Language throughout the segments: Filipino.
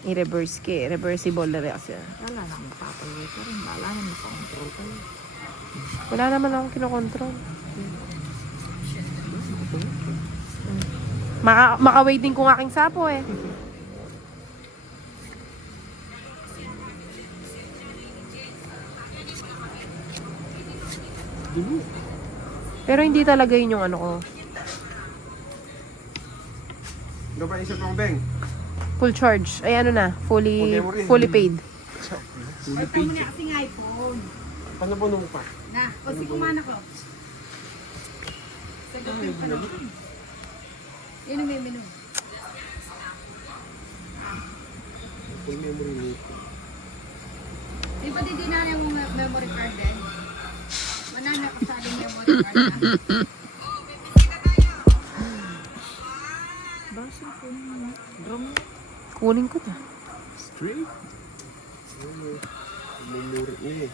I-reverse ka eh. Reversible na rin kasi. Wala na akong papalaway ka rin. Wala na makakontrol kayo. Wala naman akong kinokontrol. Maka-waiting ko ng aking sapo eh. Pero hindi talaga yun yung ano ko. Ano ba isip mong beng? Full charge. Ay ano na, fully paid. Ay, kamo na kasing iPhone. Paano po nung pa? Na, o si kumana ko. Sagutin pa lang. Yun ang may menu. Full memory need. Di ba di na yung memory card din? Manana ka sa aling memory card na. Basta po naman. Drum. Kunin ko to. Straight? Memory niya eh.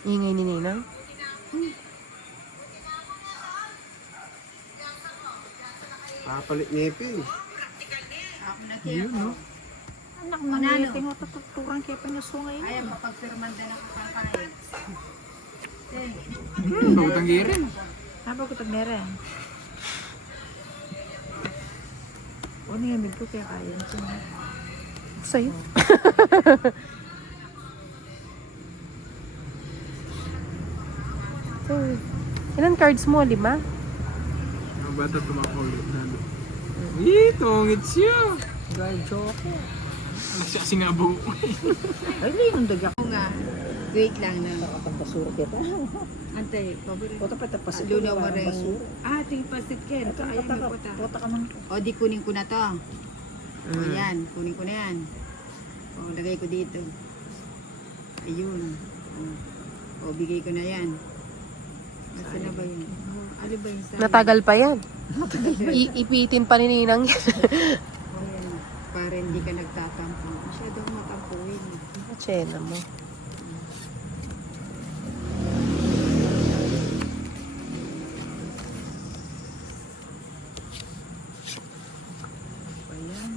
Ingay ni Ninang. Papalit ngipin. Ako na tiyo. Anak Ano? na tingin mo tututuran kaya pinasungay niya. Ayaw, mapagpirman din ako kakain. Bakit ang girin? Haba ko tagmere. O niyamid ko kaya kaya siya. Sa'yo. Ilan cards mo? 5? Ang bata tumakulit na ano. Tungit siya. Dahil joke. Ang siya singabo. Ay, linong dagak. Oo nga. Wait lang na. Nakapagpasuro kita. Antay, pabili. Puta pa tapas. Lunaw mo rin. Ah, ting pasit ken. Kaya may puta. Puta ka man. O, di kunin ko na to. O, yan. Kunin ko na yan. O, lagay ko dito. Ayun. O, bigay ko na yan. Nasa na ba yun? Ano ba yun sa... Natagal pa yan. Ipitin pa ni Ninang yan. O, yan. Para hindi ka nagtatampo. Masyadong matampuin. Chena mo. Ayan.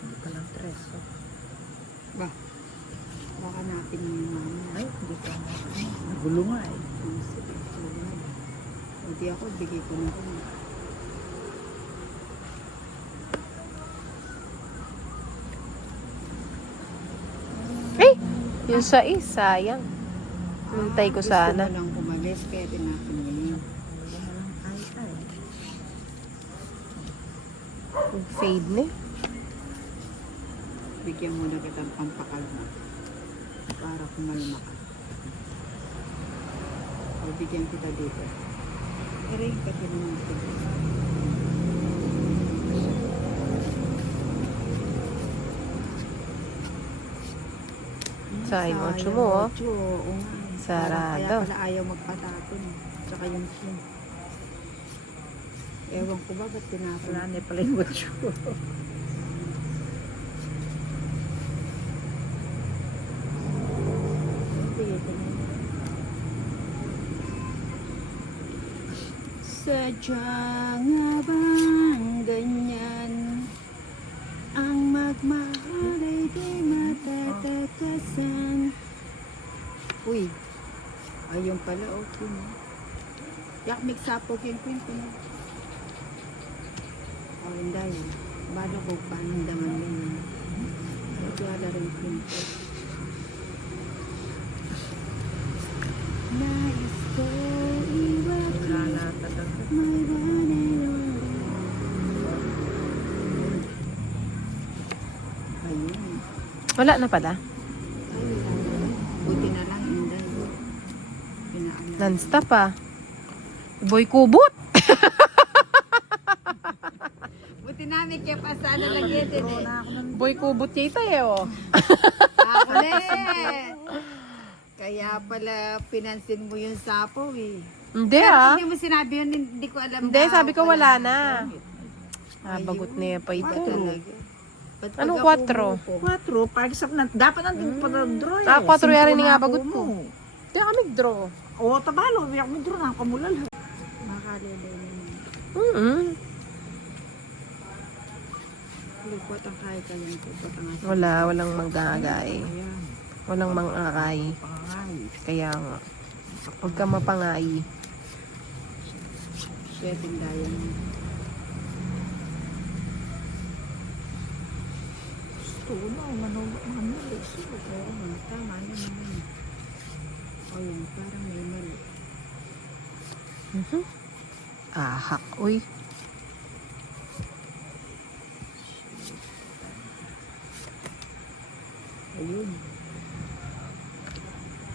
Hindi pa lang tres. Oh. Ba? Baka natin yung mama. Ay, hindi pa. Nagulo nga eh. O, di ako. Bigay ko na ko. Eh! Yung sa sayang. Hintay ko sana. Gusto mo lang umalis. Kaya tinapin mo yun. Ay, ay. Fade na. Bigyan mo na kitang pampakalma. Para kumalma ka. O, bigyan kita dito. Aray, kasi naman kita. Sayang, 8 mo, oh. Oo nga. Sarado. Kaya pala ayaw magpatapon. Tsaka yung chin. Ewan ko ba ba't tinapon? Wala na pala yung watch ko. Bigay ko na. Sadya nga bang ganyan ang magmahal ay di matatakasan. Uy, ayun pala, okay na. Yak mix up po, kinkwin ko na. Oh, hindi yun. Bala ko paano daman ganyan. Nagwala rin kinkwin. Nais ko iwakin. Wala na talaga. May banay. Ayun. Wala na pala. Ayun. Buti na lang, Inday. Pinaalam. Non-stop ah. Boy kubot! Buti namin kaya pa sana lagyan din eh. Boy kubot yita eh oh. Ako na eh. Kaya pala pinansin mo yung sapo eh. Hindi Pero ah. hindi mo sinabi yun, hindi ko alam Hindi, na sabi ko wala na. Ayun. Ah, bagot niya pa ito. Ba talaga? Ba't Anong pag 4? ako 4, pag sa dapat nandun pa na draw eh. Ah, 4 yari ni nga Simple bagot na ko. ako mo. Di kami draw. Oo, tabalo, biyak mo draw na kamulal. makalilay naman. Lupot ang kaya ka yan. Lupot ang asin. Walang magdagay. Ayan, Walang mangakay. pangangay. Kaya nga. Huwag ka mapangay. Shit, ang daya mo. Gusto na, manulis. Oo nga, tama naman yun. O yun, parang may mali. Ahak. Uy. Ayun.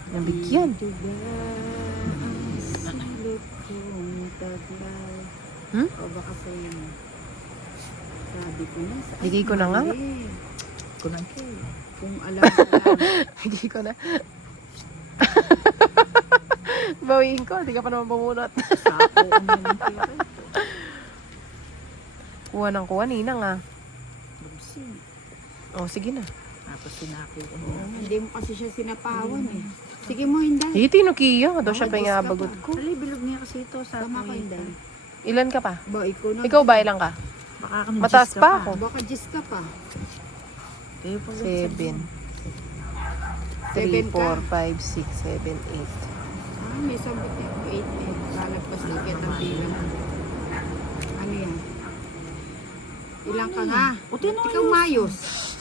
Nabigyan. Ito ba ang silip kong taglay? Hmm? O baka sa'yo na. Sabi ko na. Bigay ko na nga. mali. Kunang ko. Kung alam ko lang. Hindi ko na. Bawiin ko. Hindi ka pa naman bumunot. Sapo ko naman kayo. Kuha ng kuha. Ninang ah. Bumsin. Oh, sige na. Tapos sinako ko. Hindi mo kasi siya sinapawan eh. Sige mo, Hinday. Hiti no kiyo. Daw siya pa nga bagot ko. Dali, bilog niya kasi ito sa Sama ka, Hinday. Ilan ka pa? Ba, ikaw na. Ikaw ba ilang ka? Baka ka Mataas pa ako. Baka Diyos ka pa. Kayo pa 7. 3, 4, 5, 6, 7, 8. Ah, may sambot niya ako. 8 eh. Lalagpas na kita ang bilang. Ano yan? Ilang ka nga? O, tinayos. Ikaw mayos.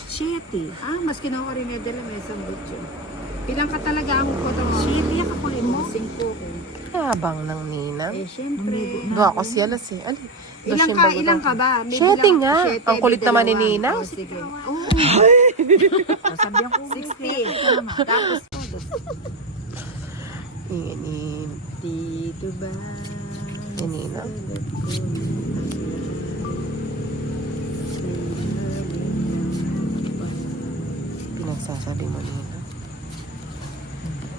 7. Ah, mas kinuha rin na dala may sambot yun. Ilang ka talaga ang kuta mo? 7, yak ako rin mo. 5 ko. Habang ng ninang. Eh, syempre. Doon ako siyalas eh. Ali. Ilang ka ba? May Siyete bilang- nga. Siyete, Ang kulit may naman ni dalawa. Nina. Oh, sige. Oo. Sabihan ko. 60. Tapos, Ingin. dito ba? Ni Nina. Pinagsasabi mo Nina.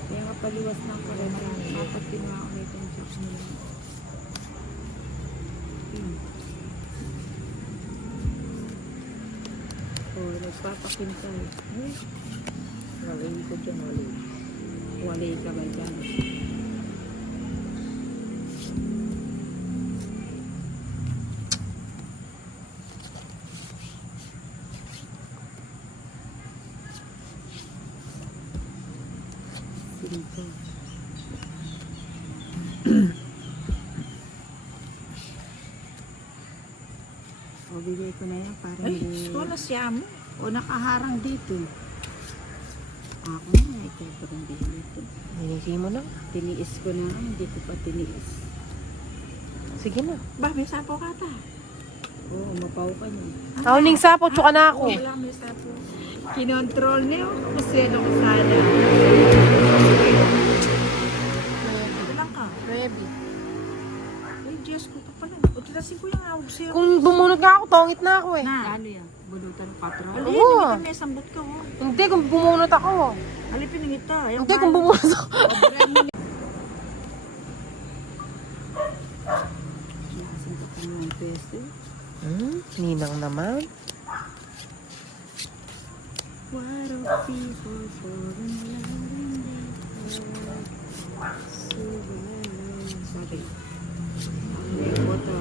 Kaya nga paliwas ng kalandan. Dapat kinuha ulit ang Diyos nila. Oh, nagpapakinsay. Walay ko dyan, walay. Walay ka ba dyan? Sige. O, bigay ko na yan para Ay, hindi... so na siya mo. O, nakaharang dito. Ako na, ikaw pa rin dito. Nilisi mo na. Tiniis ko na, hindi ko pa tiniis. Sige na. Ba, may sapo ka ta. Oo, mapaw ka niya. Ako ning sapo, tsuka na ako. Wala, may sapo. Kinontrol niyo, kuseno ko sana. Ito lang ka. Maybe. Ay, Diyos ko pa pala. O, titasin ko yung awag siya. Kung bumunot nga ako, tongit na ako eh. Na. Ano yan? Bulutan 4? Ali, Oo. nangita may sambot ka, oh. Hindi, kung bumunot ako. Ali, pinangita. Ayaw Hindi, kung bumunot ako. Nakasin ka pa ng peso. Ninang naman. What are people falling in love? Sorry. May photo.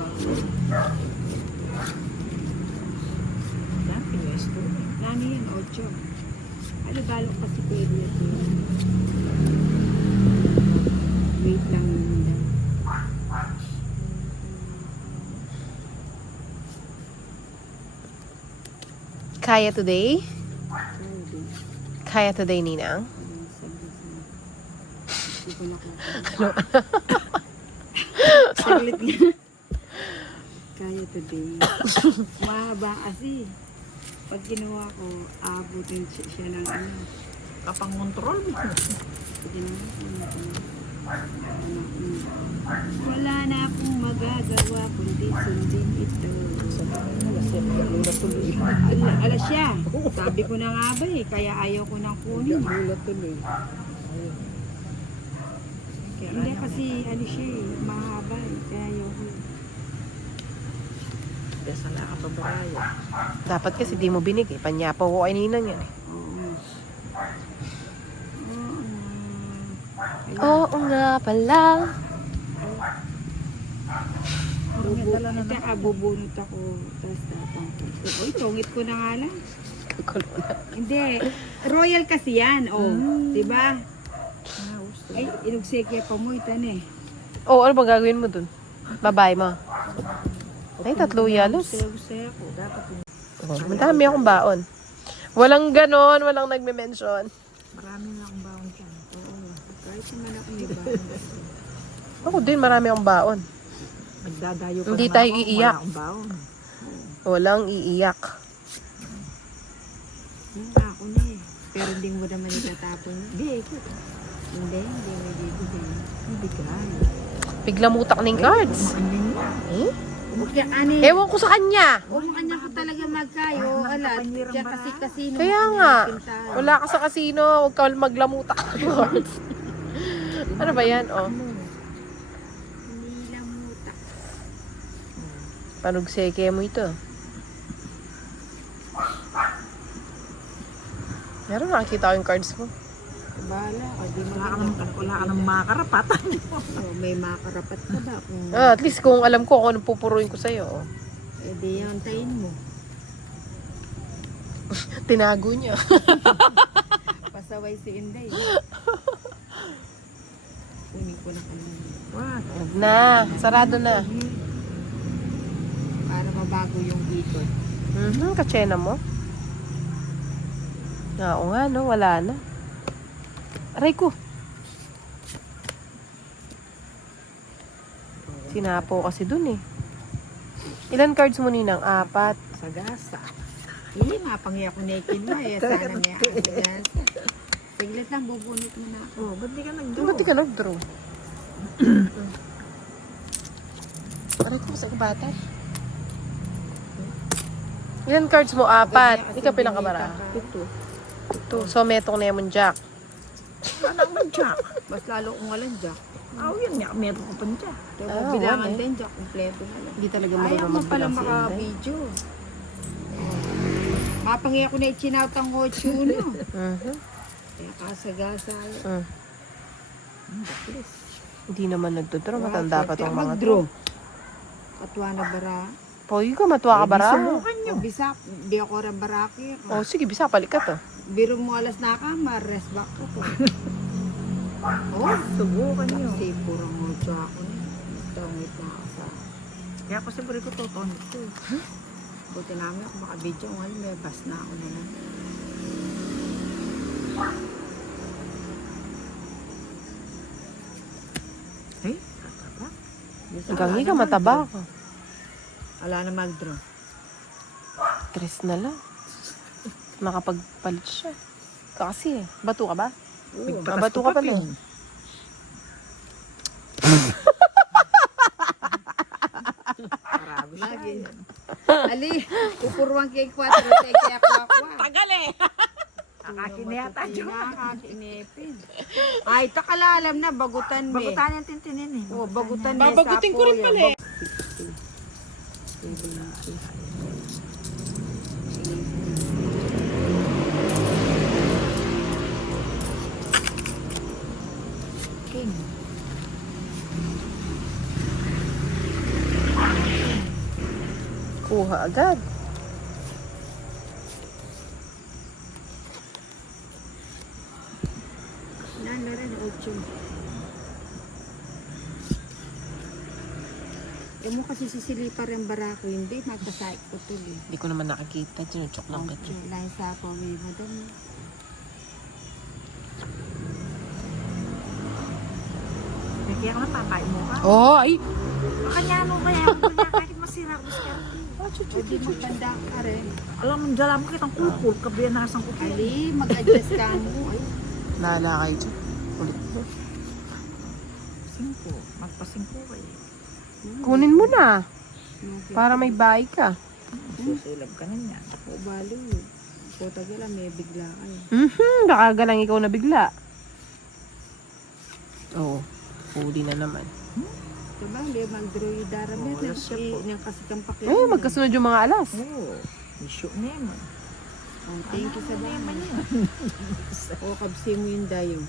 Yan, pinwes ko. Ano yan? 8. Ano balo kasi pwede ito. Wait lang naman. Kaya today? Pwede. Kaya today, Ninang? Hindi ko nakuha. Saglit nga. Kaya today. Mahaba kasi. Pag ginawa ko, aabutin siya ng ano. Kapang-control mo. Sige na. Wala na akong magagawa kundi sundin ito. Ala siya. Sabi ko na nga ba eh. Kaya ayaw ko nang kunin. Gulat tuloy. Hindi kasi ano siya eh. Mahaba eh. Kaya ayaw ko. Besa na kapabaraya. Dapat kasi di mo binigay. Panyapaw ko kaninan yan eh. Oo nga pala. Bubunot ako. Tapos tapang ko. Uy, tungit ko na nga lang. Kagulo na. Hindi. Royal kasi yan. Oh, diba? Gusto. Ay, inugsekya pa mo itan eh. Oh, ano bang gagawin mo dun? Babae mo. Ay, 3 yalos. Gusto ako. Dapat yung Oh, madami akong baon. Walang ganon, walang nagme-mention. marami na akong bawang dyan. Oo. Kahit naman ako may baon. Ako din, marami akong baon. Magdadayo pa Hindi naman tayo ako, iiyak. Wala akong baon. Walang iiyak. Ako na eh. Pero hindi mo naman itatapon. Hindi, ikaw. Hindi mo ibibigay. Hindi ka. Biglang mutak ng cards. Ano niya? Eh? Kaya ani, Ewan ko sa kanya. kanya ko talaga magkayo. Alat, kaya kasi kasino. Kaya nga. Wala ka sa kasino, huwag ka maglamutak ng cards. Ano ba yan? Oh, Hindi lang mutak. panugseke mo ito. Meron nakikita ko yung cards mo. Bahala ka, di mo Wala ka ng makakarapatan. Oh, may makarapat ka ba? Kung, At least kung alam ko kung anong pupuruin ko sa'yo. Oh. eh di yantayin mo. Tinago niya. Pasaway si Inday. Kunin ko na kanina. Wag. Huwag na. Sarado na. Para mabago yung ikot. Katsena mo? Oo nga, no? Wala na. Aray ko. Sinapo kasi dun eh. Ilan cards mo ninang? 4. Sagasa. Hindi, mapangya ko na ikin mo eh. Sana may asigas. Siglit lang, bubunot mo na ako. Oh, ba't di ka nag-draw? Ba't di ka nag-draw? Aray ko, sa kabata. Ilan cards mo? 4. Ikaw pinakabara. 2. So, metong Lemon Jack. Anak mo, Jack. Mas lalo kong walang jack. Yun nga. Meron ko pa dyan. Pero Ah, bilangan wala. din, jack kompleto na lang. Hindi talaga Ayaw marunong mo pala magbilang si Inday. maka-video. Mapangya ko na ichinautang ko chuno. Kaya kasagasa. Hindi naman nagdodraw. Matanda pa tong mga mag-draw. Katwa na bara. Poy ka, matuwa ka bara. Subukan nyo. Bisa, di ako rin baraki. Oh, sige, bisa, palit ka to. Biro mo alas na ka, ma-rest back ko to. Oh, Subukan nyo. kasi purang mucho ako na. Tungit na ako sa... Kaya ko siguro ko totonit ko. Buti namin ako maka-video ngayon, may bas na ako na lang. Eh, kataba. Hanggang ka, mataba ka. Wala na mag-draw. 3 na lang. Nakapagpalit siya. Kasi, bato ka ba? Nagpatas bato ko ka pala. pin. Lagi. Ali, pupuruan kay 4, kaya kwa-kwa. Tagal eh. Kakakiniyata, Diyo. Nakakinipin. Ay, takalalam na, bagutan me. Bagutan yung tintinin eh. Oh, bagutan me. Babagutin ko rin pala eh. King. Kuha agad. Nana rin, 8. Eh mo kasi sisilipa rin barako, hindi, magkasaik ko tuloy. Hindi ko naman nakakita. Sinuchok lang ka. Lain sa ako, may madam. Kaya ka napapay mo ka. Oh, ay! Makanyano kaya ako niya kahit masira ko siya. Hindi maganda ka rin. Alam mo, dala mo kitang kukul. Kabiyan nakasang kukul. Ali, mag-adjust ka mo. Ay, Nala kayo dyan. Ulit mo. 5. Magpa-5 kayo. Kunin mo na. Para may bahay ka. Susulab ka na niya. o balo. O tagala, may bigla kayo. Baka galang ikaw na bigla. Oo. Huli na naman. Kabali, mag-draw daramit na siya po. Niyang kasi kang pakita. Eh, magkasunod yung mga alas. Oo. Isyo na yun. Oh, thank you sa bahay. O, kabsi mo yung dayo.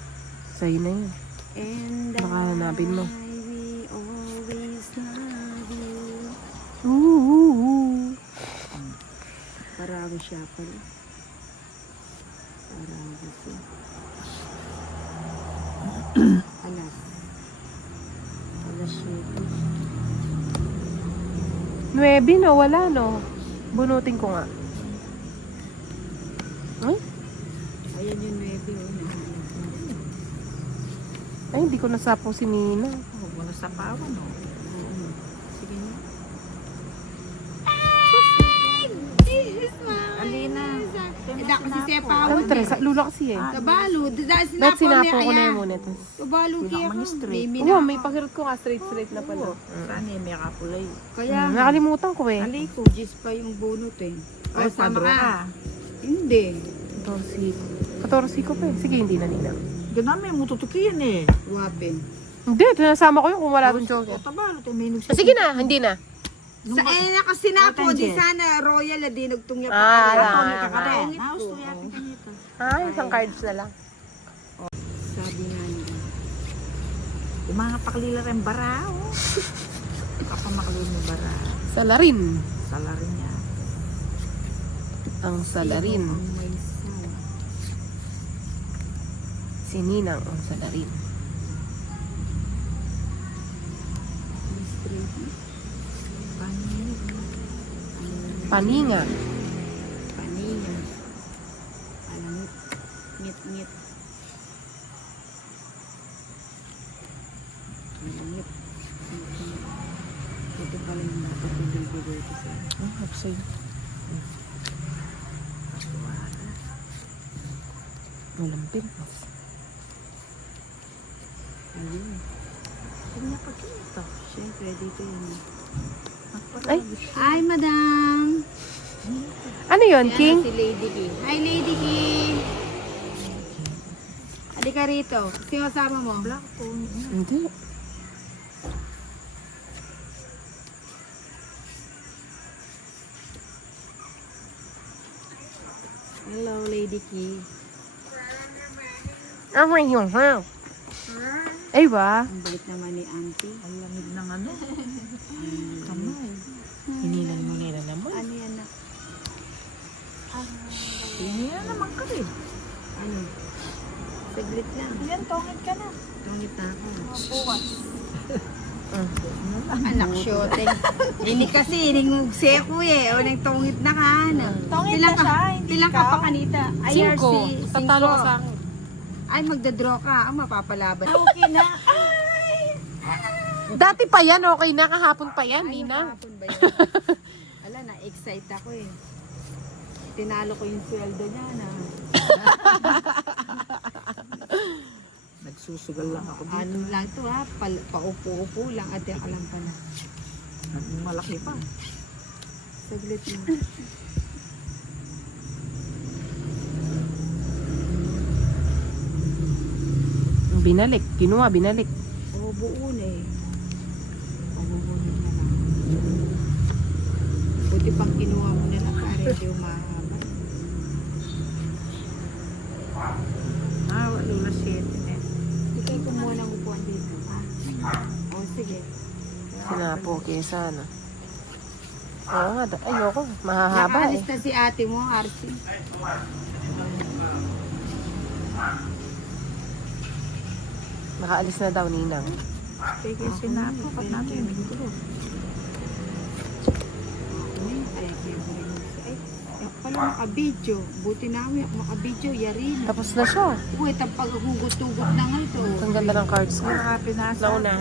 Sa'yo na yun. And Baka hanapin mo. I will always love you. Ooh. Parang siya pala. Parang siya. Alas. Alas 7. 9 no, wala no. Bunutin ko nga. Ay, Ayan yung 9. ay hindi ko nasapo si Nina. Huwag mo na sapawan, no? Sige na. Alina. Eda kasi siya Ano pawon. Teresa? Lula kasi eh. Kabalo. Dahil Sinapo sinapo ko na niya. yung muna. Tapos, Kabalo Hindi kaya na ka. mag-straight. Mimi oo, na may ako. pakirot ko nga straight na pala. Saan eh, may kapulay. Kaya nga. Nakalimutan ko eh. Ali ko. Gis pa yung bunot eh. O, Ay, sama padro ka. ka. Hindi. 14 ko pa eh. Sige, hindi na Nina. Ganami, mo tutukiyan eh. Wapin. Hindi, tinasama ko yung kung wala doon joker. O, tabalo, may Sige na, hindi na. Sa na kasi na po, di Jen. sana royal na dinugtong niya Ah, pa. alam. Kakabit. Gusto yakin ka nito. Ah, isang cards na lang. Sabi nga niya. Yung mga paklila rin bara, oh. Kapamaklil mo bara. Salarin. Salary niya. Ang salarin. Ang may sal. Si Ninang ang salarin. Mystery. Paninga. Paninga. Palangit. Ngit-ngit. Palangit. Ngit-ngit. Ito pala yung natutulog ko dito sa... Oh, upside. Walang pimples. Ayun. Huwag niya pagkita. Siyempre, dito yun. Ay, Ay, madam! ano yun, Yan King? si Lady Key. Hi, Lady Key! Halika rito. Sino kasama mo? Black po. Hindi. Hello, Lady Key. Amoy yung ha. Ay ba? Ang bait naman ni Auntie. Ang lamig ng ano. Kamay. Hinilan mo nila naman. Ano yan na? Tingnan naman ka rin. Ano? Saglit lang. Yan, tongit ka na. Tungit na ako. Bukas. Anak shooting. Hindi kasi, hining seko eh. O, nang tungit na ka. Tongit na siya, hindi Pilang ka ikaw. pa kanita? 5. Tatalo ka sa akin. Ay, magdadraw ka. Ang mapapalaban. Okay na. Dati pa yan, okay na. Kahapon pa yan, Ay, Nina. nakapon ba yun? Ala, na-excite ako eh. Tinalo ko yung sweldo niya na. Nagsusugal lang ako dito. Ano lang to ha? Paupo-upo lang. At ka lang pala. Malaki pa. Saglit lang. Binalik. Kinuha, binalik. Oo, buo na eh. Pabubunin na lang. Buti pang kinuha mo na lang para hindi umahaba. Lula 7 eh. Hindi kayo kumuha ng upuan dito. Ha? O, sige. Sinapo, kesa ano. Oo nga, ayoko. Mahahaba eh. Nakaalis na si ate mo, Arsi. Nakaalis na daw, Ninang. Kaya sinapo, kat natin yung gulo. Ay, pala naka-video. Buti namin ako naka-video. Yari na. Tapos na siya. Uy, tapag hugot-hugot na nga ito. Ang ganda ng cards ko. Kaya pinasa. Naunahan.